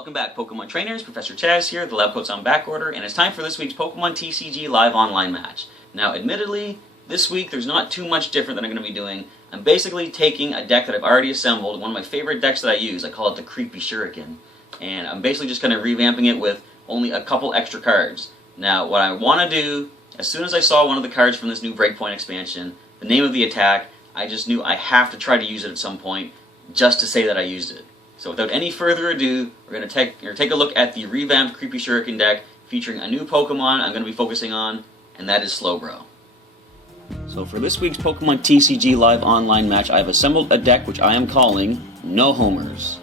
Welcome back, Pokemon trainers. Professor Chaz here, the lab coat's on back order, and it's time for this week's Pokemon TCG live online match. Now, admittedly, this week there's not too much different that I'm going to be doing. I'm basically taking a deck that I've already assembled, one of my favorite decks that I use. I call it the Creepy Shuriken, and I'm basically just kind of revamping it with only a couple extra cards. Now, what I want to do, as soon as I saw one of the cards from this new BREAKpoint expansion, the name of the attack, I just knew I have to try to use it at some point, just to say that I used it. So without any further ado, we're going to take a look at the revamped Creepy Shuriken deck featuring a new Pokemon I'm going to be focusing on, and that is Slowbro. So for this week's Pokemon TCG live online match, I've assembled a deck which I am calling No Homers.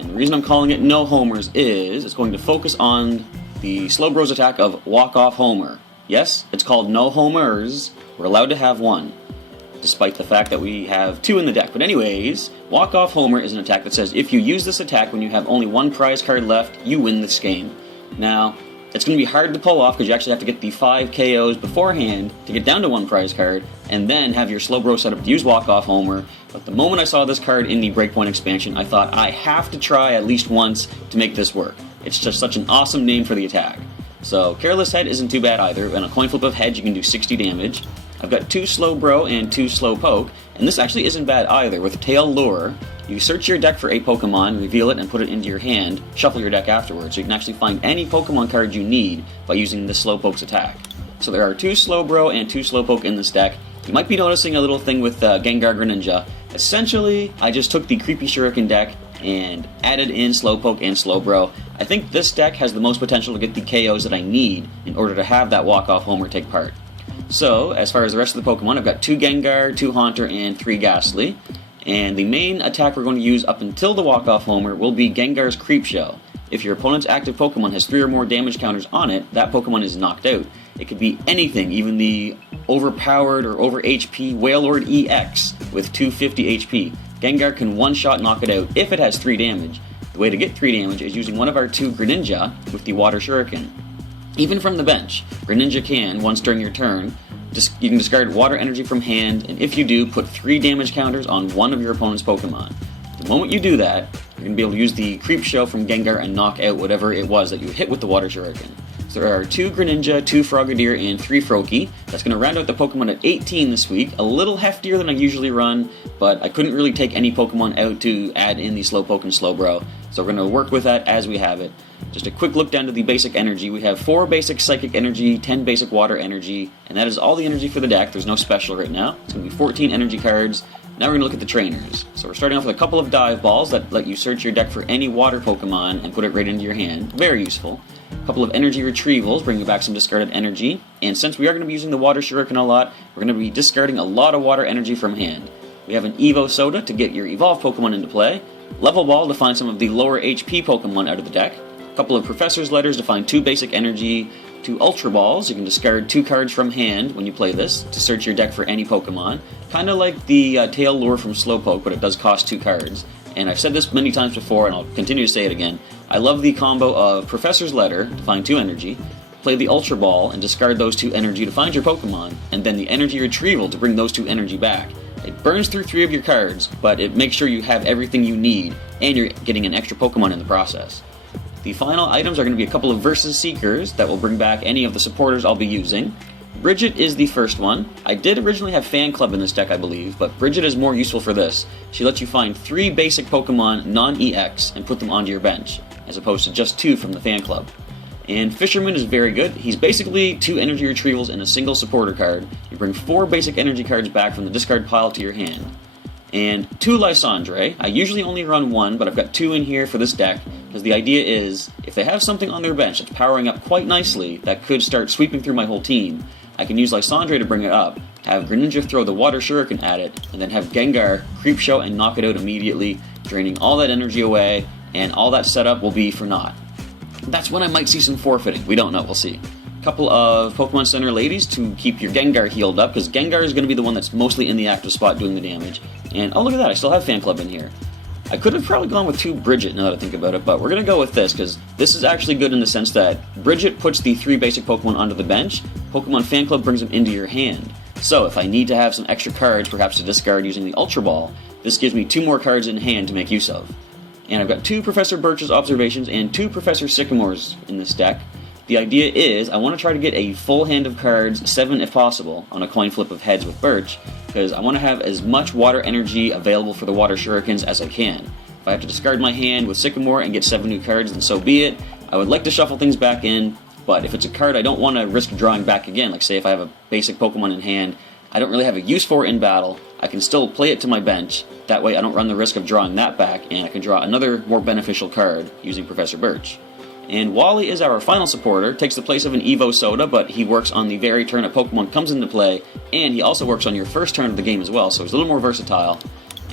And the reason I'm calling it No Homers is it's going to focus on the Slowbro's attack of Walk Off Homer. Yes, it's called No Homers. We're allowed to have one, despite the fact that we have two in the deck. But anyways, Walk Off Homer is an attack that says if you use this attack when you have only one prize card left, you win this game. Now, it's going to be hard to pull off because you actually have to get the 5 KOs beforehand to get down to one prize card, and then have your Slowbro set up to use Walk Off Homer. But the moment I saw this card in the BREAKpoint expansion, I thought I have to try at least once to make this work. It's just such an awesome name for the attack. So, Careless Head isn't too bad either. On a coin flip of heads, you can do 60 damage. I've got 2 Slowbro and 2 Slowpoke, and this actually isn't bad either. With Tail Lure, you search your deck for a Pokemon, reveal it, and put it into your hand, shuffle your deck afterwards, so you can actually find any Pokemon card you need by using the Slowpoke's attack. So there are 2 Slowbro and 2 Slowpoke in this deck. You might be noticing a little thing with Gengar Greninja. Essentially, I just took the Creepy Shuriken deck and added in Slowpoke and Slowbro. I think this deck has the most potential to get the KOs that I need in order to have that Walk-Off Homer take part. So, as far as the rest of the Pokemon, I've got 2 Gengar, 2 Haunter, and 3 Ghastly. And the main attack we're going to use up until the Walk-Off Homer will be Gengar's Creepshow. If your opponent's active Pokemon has 3 or more damage counters on it, that Pokemon is knocked out. It could be anything, even the overpowered or over HP Wailord-EX with 250 HP. Gengar can one-shot knock it out if it has 3 damage. The way to get 3 damage is using one of our 2 Greninja with the Water Shuriken. Even from the bench, Greninja can, once during your turn, you can discard water energy from hand, and if you do, put 3 damage counters on one of your opponent's Pokemon. The moment you do that, you're going to be able to use the Creepshow from Gengar and knock out whatever it was that you hit with the Water Shuriken. So there are 2 Greninja, 2 Frogadier, and 3 Froakie. That's going to round out the Pokemon at 18 this week, a little heftier than I usually run, but I couldn't really take any Pokemon out to add in the Slowpoke and Slowbro, so we're going to work with that as we have it. Just a quick look down to the basic energy. We have 4 basic Psychic energy, 10 basic Water energy, and that is all the energy for the deck. There's no special right now. It's going to be 14 energy cards. Now we're going to look at the trainers. So we're starting off with a couple of Dive Balls that let you search your deck for any Water Pokemon and put it right into your hand. Very useful. A couple of Energy Retrievals, bringing back some discarded energy. And since we are going to be using the Water Shuriken a lot, we're going to be discarding a lot of Water energy from hand. We have an Evo Soda to get your Evolved Pokemon into play. Level Ball to find some of the lower HP Pokemon out of the deck. A couple of Professor's Letters to find 2 basic energy. 2 Ultra Balls. You can discard 2 cards from hand when you play this to search your deck for any Pokemon. Kind of like the Tail Lure from Slowpoke, but it does cost 2 cards. And I've said this many times before, and I'll continue to say it again. I love the combo of Professor's Letter to find 2 energy, play the Ultra Ball and discard those 2 energy to find your Pokemon, and then the Energy Retrieval to bring those 2 energy back. It burns through 3 of your cards, but it makes sure you have everything you need, and you're getting an extra Pokemon in the process. The final items are going to be a couple of Versus Seekers that will bring back any of the supporters I'll be using. Bridget is the first one. I did originally have Fan Club in this deck, I believe, but Bridget is more useful for this. She lets you find 3 basic Pokemon non-EX and put them onto your bench, as opposed to just 2 from the Fan Club. And Fisherman is very good. He's basically 2 energy retrievals and a single supporter card. You bring 4 basic energy cards back from the discard pile to your hand. And 2 Lysandre. I usually only run 1, but I've got 2 in here for this deck, because the idea is, if they have something on their bench that's powering up quite nicely that could start sweeping through my whole team, I can use Lysandre to bring it up, have Greninja throw the Water Shuriken at it, and then have Gengar Creepshow and knock it out immediately, draining all that energy away, and all that setup will be for naught. That's when I might see some forfeiting. We don't know, we'll see. Couple of Pokemon Center ladies to keep your Gengar healed up, because Gengar is going to be the one that's mostly in the active spot doing the damage. And oh, look at that, I still have Fan Club in here. I could have probably gone with 2 Bridget now that I think about it, but we're going to go with this, because this is actually good in the sense that Bridget puts the 3 basic Pokemon onto the bench, Pokemon Fan Club brings them into your hand. So if I need to have some extra cards, perhaps to discard using the Ultra Ball, this gives me 2 more cards in hand to make use of. And I've got 2 Professor Birch's Observations and 2 Professor Sycamores in this deck. The idea is I want to try to get a full hand of cards, 7 if possible, on a coin flip of heads with Birch, because I want to have as much water energy available for the Water Shurikens as I can. If I have to discard my hand with Sycamore and get 7 new cards, then so be it. I would like to shuffle things back in, but if it's a card I don't want to risk drawing back again, like say if I have a basic Pokemon in hand I don't really have a use for in battle, I can still play it to my bench. That way I don't run the risk of drawing that back, and I can draw another more beneficial card using Professor Birch. And Wally is our final supporter, takes the place of an Evo Soda, but he works on the very turn a Pokemon comes into play, and he also works on your first turn of the game as well, so he's a little more versatile.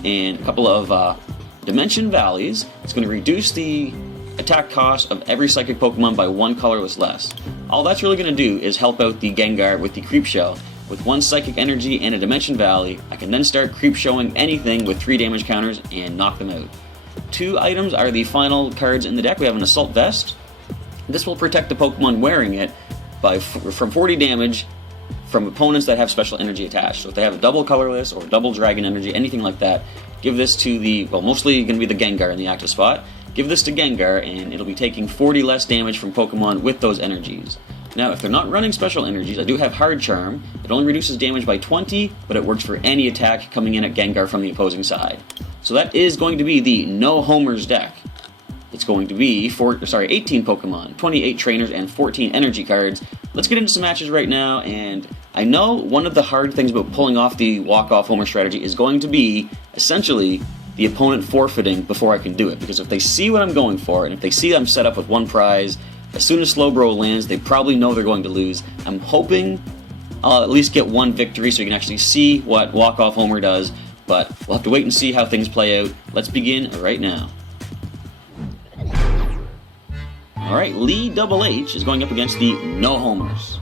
And a couple of Dimension Valleys. It's going to reduce the attack cost of every Psychic Pokemon by 1 colorless less. All that's really going to do is help out the Gengar with the Creep Show. With 1 Psychic Energy and a Dimension Valley, I can then start Creep Showing anything with 3 damage counters and knock them out. 2 items are the final cards in the deck. We have an Assault Vest. This will protect the Pokemon wearing it from 40 damage from opponents that have special energy attached. So if they have a double colorless or double dragon energy, anything like that, give this to the, well, mostly going to be the Gengar in the active spot. Give this to Gengar and it'll be taking 40 less damage from Pokemon with those energies. Now, if they're not running special energies, I do have Hard Charm. It only reduces damage by 20, but it works for any attack coming in at Gengar from the opposing side. So that is going to be the No Homers deck. It's going to be 18 Pokemon, 28 trainers, and 14 energy cards. Let's get into some matches right now, and I know one of the hard things about pulling off the walk-off homer strategy is going to be, essentially, the opponent forfeiting before I can do it. Because if they see what I'm going for, and if they see I'm set up with 1 prize, as soon as Slowbro lands, they probably know they're going to lose. I'm hoping I'll at least get 1 victory so you can actually see what walk-off homer does, but we'll have to wait and see how things play out. Let's begin right now. Alright, Lee Double H is going up against the No Homers.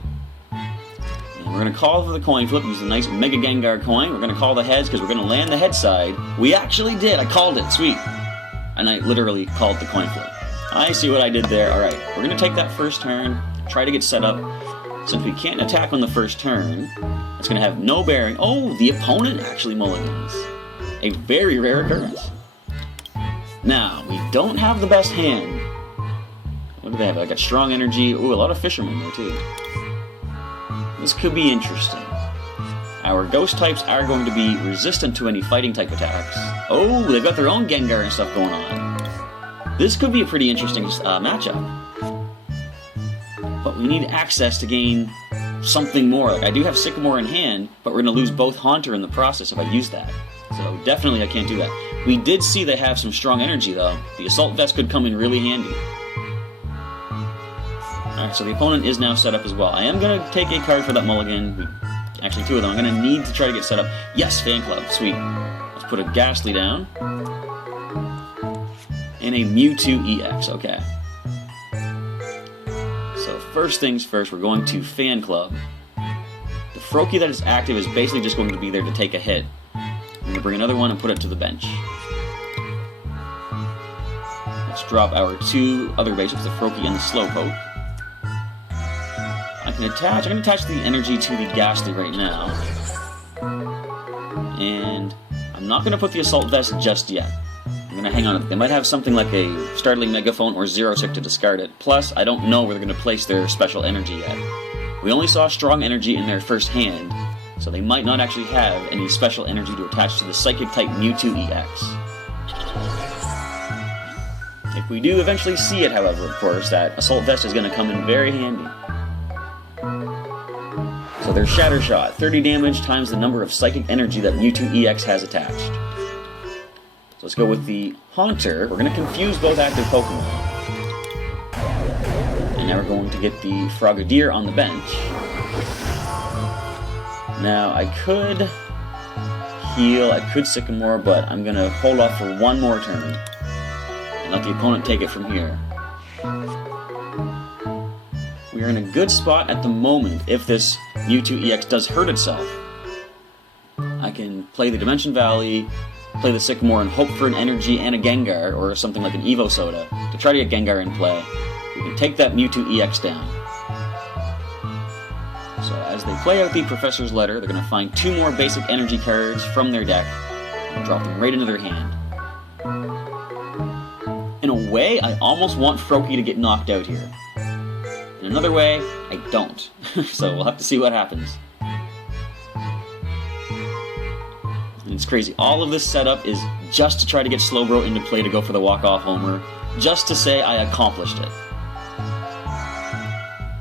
And we're going to call for the coin flip, use the nice Mega Gengar coin. We're going to call the heads because we're going to land the head side. We actually did, I called it, sweet. And I literally called the coin flip. I see what I did there. Alright, we're going to take that first turn, try to get set up. Since we can't attack on the first turn, it's going to have no bearing. Oh, the opponent actually mulligans. A very rare occurrence. Now, we don't have the best hand. What do they have? I got Strong Energy. Ooh, a lot of Fishermen there too. This could be interesting. Our Ghost types are going to be resistant to any fighting type attacks. Oh, they've got their own Gengar and stuff going on. This could be a pretty interesting matchup. But we need access to gain something more. Like, I do have Sycamore in hand, but we're going to lose both Haunter in the process if I use that. So definitely I can't do that. We did see they have some Strong Energy though. The Assault Vest could come in really handy. Alright, so the opponent is now set up as well. I am going to take a card for that mulligan. Actually, 2 of them. I'm going to need to try to get set up. Yes, Fan Club. Sweet. Let's put a Ghastly down. And a Mewtwo-EX. Okay. So first things first, we're going to Fan Club. The Froakie that is active is basically just going to be there to take a hit. I'm going to bring another one and put it to the bench. Let's drop our 2 other basics, the Froakie and the Slowpoke. I'm going to attach the energy to the Ghastly right now. And I'm not going to put the Assault Vest just yet. I'm going to hang on to it. They might have something like a Startling Megaphone or Zero Tick to discard it. Plus, I don't know where they're going to place their special energy yet. We only saw Strong Energy in their first hand, so they might not actually have any special energy to attach to the Psychic-type Mewtwo-EX. If we do eventually see it, however, of course, that Assault Vest is going to come in very handy. So there's Shatter Shot, 30 damage times the number of Psychic Energy that Mewtwo-EX has attached. So let's go with the Haunter. We're going to confuse both active Pokemon. And now we're going to get the Frogadier on the bench. Now I could heal, I could Sycamore, but I'm going to hold off for 1 more turn. And let the opponent take it from here. We are in a good spot at the moment if this Mewtwo-EX does hurt itself. I can play the Dimension Valley, play the Sycamore, and hope for an energy and a Gengar, or something like an Evo Soda, to try to get Gengar in play. We can take that Mewtwo-EX down. So as they play out the Professor's Letter, they're going to find 2 more basic energy cards from their deck, and drop them right into their hand. way, I almost want Froakie to get knocked out here. In another way, I don't. So we'll have to see what happens. And it's crazy. All of this setup is just to try to get Slowbro into play to go for the walk-off homer. Just to say I accomplished it.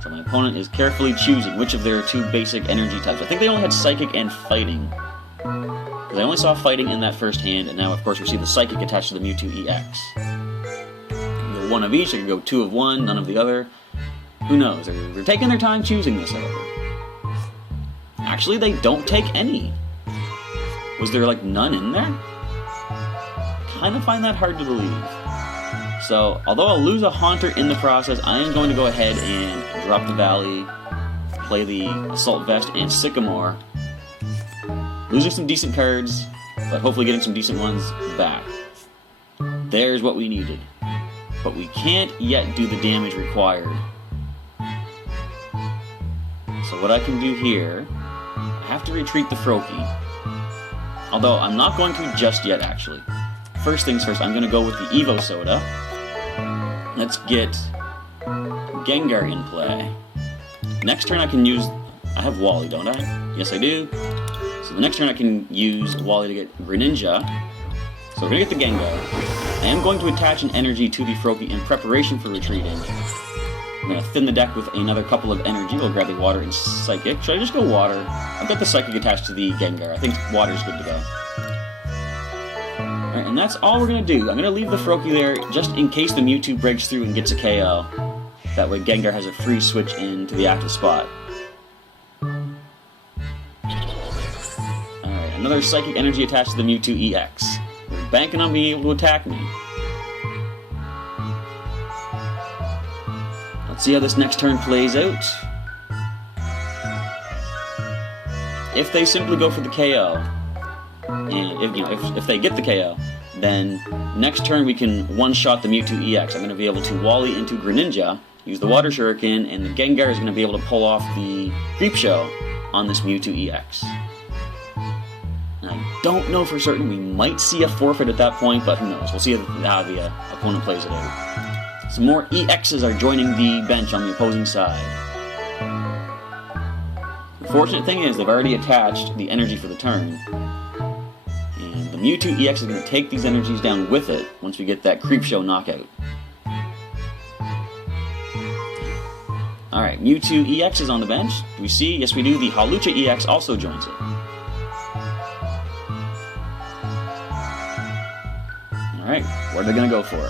So my opponent is carefully choosing which of their two basic energy types. I think they only had Psychic and Fighting. Because I only saw Fighting in that first hand, and now of course we see the Psychic attached to the Mewtwo-EX. I can go one of each, I can go two of one, none of the other. Who knows? They're taking their time choosing this, however. Actually, they don't take any. Was there, like, none in there? Kind of find that hard to believe. So, although I'll lose a Haunter in the process, I am going to go ahead and drop the Valley, play the Assault Vest and Sycamore. Losing some decent cards, but hopefully getting some decent ones back. There's what we needed. But we can't yet do the damage required. So what I can do here, I have to retreat the Froakie. Although, I'm not going to just yet, actually. First things first, I'm going to go with the Evo Soda. Let's get Gengar in play. Next turn I can use... I have Wally, don't I? Yes, I do. So the next turn I can use Wally to get Greninja. So we're going to get the Gengar. I am going to attach an energy to the Froakie in preparation for retreating. I'm going to thin the deck with another couple of energy. We'll grab the Water and Psychic. Should I just go Water? I've got the Psychic attached to the Gengar. I think Water's good to go. Alright, and that's all we're going to do. I'm going to leave the Froakie there just in case the Mewtwo breaks through and gets a KO. That way Gengar has a free switch into the active spot. Alright, another Psychic energy attached to the Mewtwo-EX. We're banking on being able to attack me. Let's see how this next turn plays out. If they simply go for the KO, and if they get the KO, then next turn we can one-shot the Mewtwo-EX. I'm going to be able to Wally into Greninja, use the Water Shuriken, and the Gengar is going to be able to pull off the Creep Show on this Mewtwo-EX. And I don't know for certain. We might see a forfeit at that point, but who knows. We'll see how the opponent plays it out. Some more EXs are joining the bench on the opposing side. The fortunate thing is they've already attached the energy for the turn. And the Mewtwo-EX is going to take these energies down with it once we get that Creepshow knockout. Alright, Mewtwo-EX is on the bench. Do we see? Yes, we do. The Hawlucha-EX also joins it. Alright, what are they going to go for?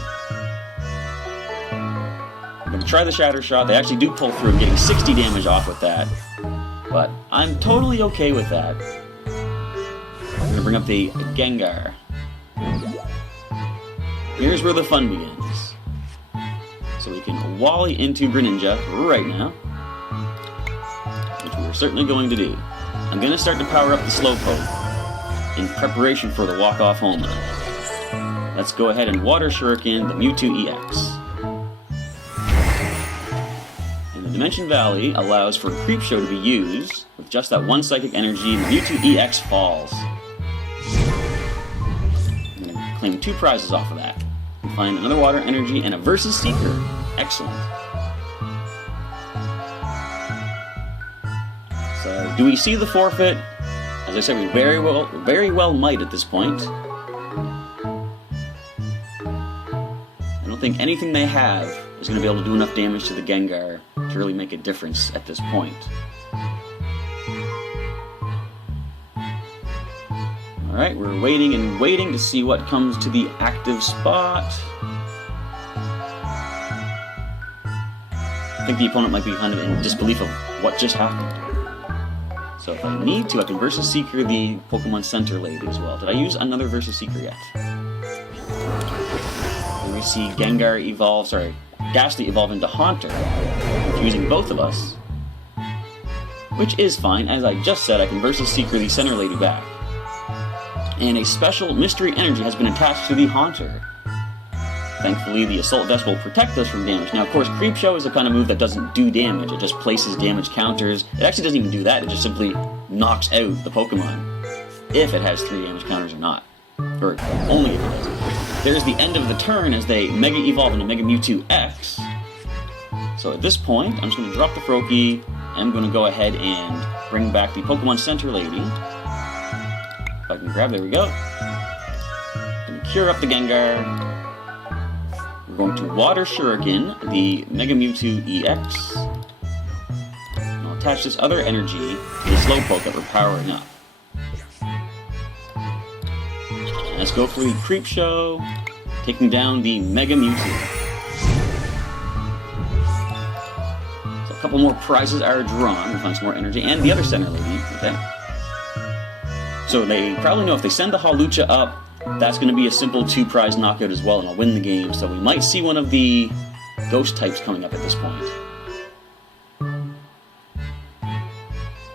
I'm going to try the Shatter Shot. They actually do pull through. I'm getting 60 damage off with that. But I'm totally okay with that. I'm going to bring up the Gengar. Here's where the fun begins. So we can Wally into Greninja right now. Which we're certainly going to do. I'm going to start to power up the Slowpoke in preparation for the walk-off homer. Let's go ahead and Water Shuriken the Mewtwo-EX. Dimension Valley allows for Creepshow to be used with just that one Psychic energy, and the Mewtwo-EX falls. I'm going to claim 2 prizes off of that. Find another Water energy and a Versus Seeker. Excellent. So, do we see the forfeit? As I said, we very well might at this point. I don't think anything they have is going to be able to do enough damage to the Gengar to really make a difference at this point. Alright, we're waiting and waiting to see what comes to the active spot. I think the opponent might be kind of in disbelief of what just happened. So if I need to, I can Versus Seeker the Pokemon Center Lady as well. Did I use another Versus Seeker yet? We see Gengar evolve, Ghastly evolve into Haunter, confusing both of us. Which is fine, as I just said, I can Versus Seeker the Center Lady back. And a special Mystery Energy has been attached to the Haunter. Thankfully, the Assault Vest will protect us from damage. Now, of course, Creepshow is the kind of move that doesn't do damage. It just places damage counters. It actually doesn't even do that. It just simply knocks out the Pokemon. If it has 3 damage counters or not. Or only if it does. there's the end of the turn as they Mega Evolve into Mega Mewtwo-EX. So at this point, I'm just going to drop the Froakie, and I'm going to go ahead and bring back the Pokemon Center Lady. If I can grab, there we go. Going to cure up the Gengar. We're going to Water Shuriken, the Mega Mewtwo-EX. And I'll attach this other energy to the Slowpoke that we're powering up. And let's go for the Creep Show, taking down the Mega Mewtwo. So a couple more prizes are drawn. We'll find some more energy, and the other Center Lady. Okay. So they probably know if they send the Hawlucha up, that's going to be a simple 2-prize knockout as well, and I'll win the game. So we might see one of the ghost types coming up at this point.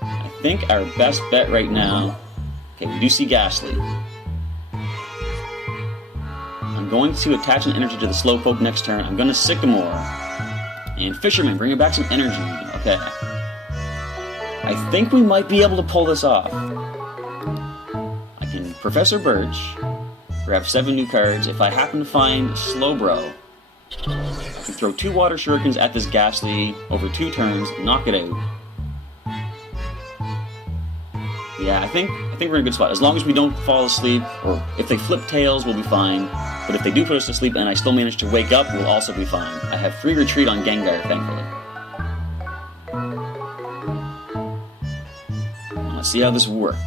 I think our best bet right now... Okay, we do see Ghastly. I'm going to attach an energy to the Slowpoke next turn. I'm going to Sycamore. And Fisherman, bringing back some energy. Okay. I think we might be able to pull this off. I can Professor Birch, grab 7 new cards. If I happen to find Slowbro, I can throw 2 Water Shurikens at this Ghastly over 2 turns, knock it out. Yeah, I think we're in a good spot. As long as we don't fall asleep, or if they flip tails, we'll be fine. But if they do put us to sleep and I still manage to wake up, we'll also be fine. I have free retreat on Gengar, thankfully. Let's see how this works.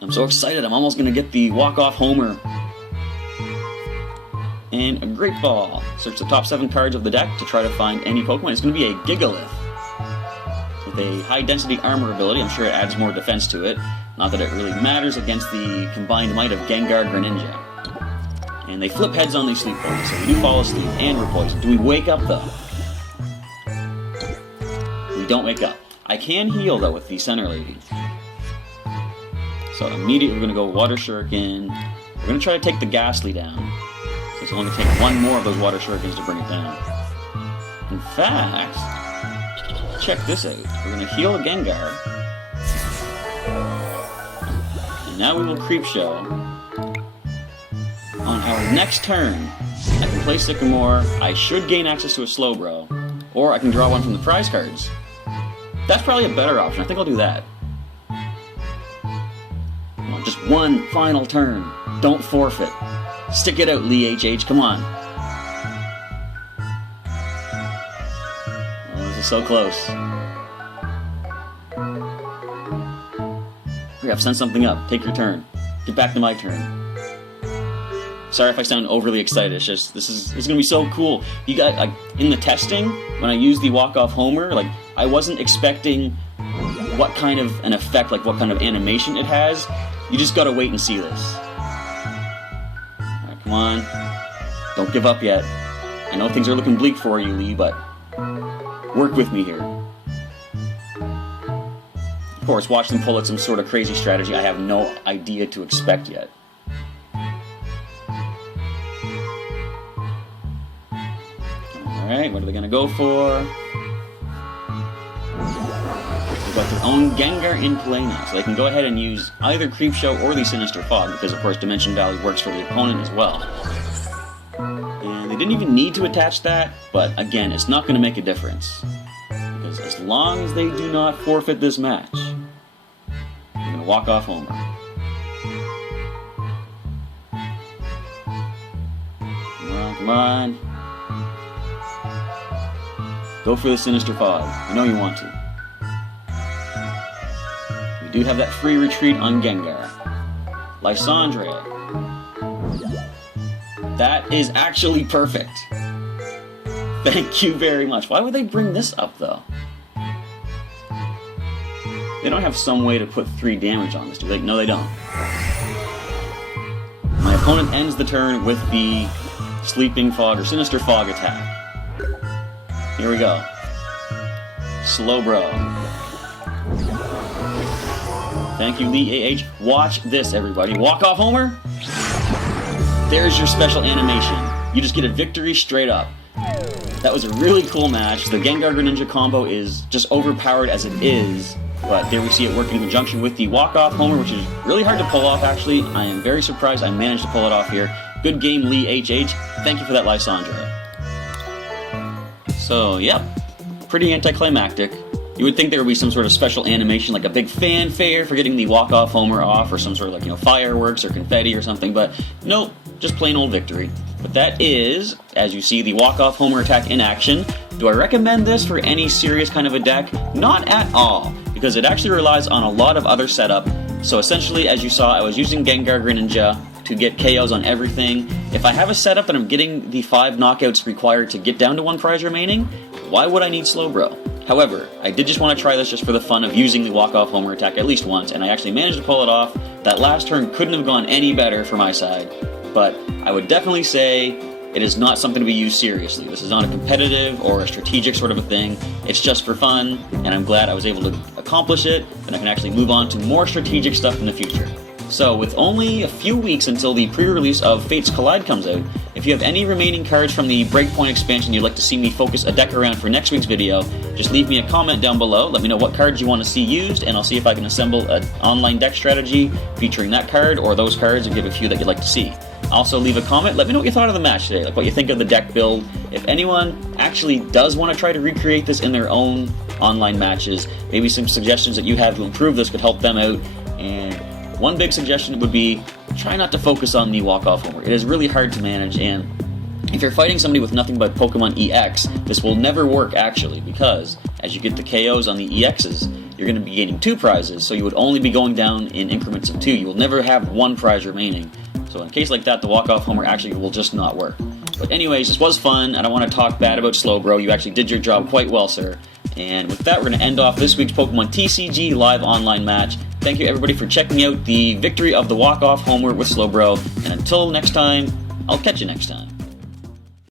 I'm so excited, I'm almost going to get the walk-off homer. And a Great Ball. Search the top 7 cards of the deck to try to find any Pokemon. It's going to be a Gigalith. With a high-density armor ability, I'm sure it adds more defense to it. Not that it really matters against the combined might of Gengar, Greninja. And they flip heads on these sleep Pokemon, so we do fall asleep and we're poisoned. Do we wake up, though? We don't wake up. I can heal, though, with the Center Lady. So immediately we're going to go Water Shuriken. We're going to try to take the Ghastly down. So it's only going to take 1 more of those Water Shurikens to bring it down. In fact, check this out. We're going to heal a Gengar. And now we will Creep Show. On our next turn, I can play Sycamore. I should gain access to a Slowbro. Or I can draw one from the prize cards. That's probably a better option. I think I'll do that. Come on, just 1 final turn. Don't forfeit. Stick it out, Lee HH. Come on. Oh, this is so close. Hurry up, send something up. Take your turn. Get back to my turn. Sorry if I sound overly excited. It's just it's gonna be so cool. You got like in the testing when I used the walk-off homer, like I wasn't expecting what kind of an effect, like what kind of animation it has. You just gotta wait and see this. Alright, come on. Don't give up yet. I know things are looking bleak for you, Lee, but work with me here. Of course, watch them pull out some sort of crazy strategy I have no idea to expect yet. Alright, what are they going to go for? They've got their own Gengar in play now, so they can go ahead and use either Creep Show or the Sinister Fog, because of course Dimension Valley works for the opponent as well. And they didn't even need to attach that, but again, it's not going to make a difference. Because as long as they do not forfeit this match, I'm going to walk off homer. Come on, come on. Go for the Sinister Fog. I know you want to. We do have that free retreat on Gengar. Lysandre. That is actually perfect. Thank you very much. Why would they bring this up, though? They don't have some way to put 3 damage on this, do they? No, they don't. My opponent ends the turn with the Sleeping Fog or Sinister Fog attack. Here we go. Slowbro. Thank you, Lee AH. Watch this, everybody. Walk off homer. There's your special animation. You just get a victory straight up. That was a really cool match. The Gengar Greninja combo is just overpowered as it is. But there we see it working in conjunction with the walk-off homer, which is really hard to pull off, actually. I am very surprised I managed to pull it off here. Good game, Lee HH. Thank you for that, Lysandre. So, yep, pretty anticlimactic. You would think there would be some sort of special animation, like a big fanfare for getting the walk-off homer off, or some sort of, like, fireworks or confetti or something, but nope, just plain old victory. But that is, as you see, the walk-off homer attack in action. Do I recommend this for any serious kind of a deck? Not at all, because it actually relies on a lot of other setup. So essentially, as you saw, I was using Gengar Greninja to get KOs on everything. If I have a setup that I'm getting the 5 knockouts required to get down to 1 prize remaining, why would I need Slowbro? However, I did just want to try this just for the fun of using the walk-off homer attack at least once, and I actually managed to pull it off. That last turn couldn't have gone any better for my side, but I would definitely say it is not something to be used seriously. This is not a competitive or a strategic sort of a thing. It's just for fun, and I'm glad I was able to accomplish it, and I can actually move on to more strategic stuff in the future. So, with only a few weeks until the pre-release of Fates Collide comes out, if you have any remaining cards from the BREAKpoint expansion you'd like to see me focus a deck around for next week's video, just leave me a comment down below, let me know what cards you want to see used, and I'll see if I can assemble an online deck strategy featuring that card or those cards, and give a few that you'd like to see. Also, leave a comment, let me know what you thought of the match today, like what you think of the deck build. If anyone actually does want to try to recreate this in their own online matches, maybe some suggestions that you have to improve this could help them out. And one big suggestion would be, try not to focus on the walk-off homer. It is really hard to manage, and if you're fighting somebody with nothing but Pokemon EX, this will never work actually, because as you get the KOs on the EXs, you're going to be gaining 2 prizes, so you would only be going down in increments of 2. You will never have 1 prize remaining. So in a case like that, the walk-off homer actually will just not work. But anyways, this was fun. I don't want to talk bad about Slowbro. You actually did your job quite well, sir. And with that, we're going to end off this week's Pokemon TCG live online match. Thank you everybody for checking out the victory of the walk-off homer with Slowbro. And until next time, I'll catch you next time.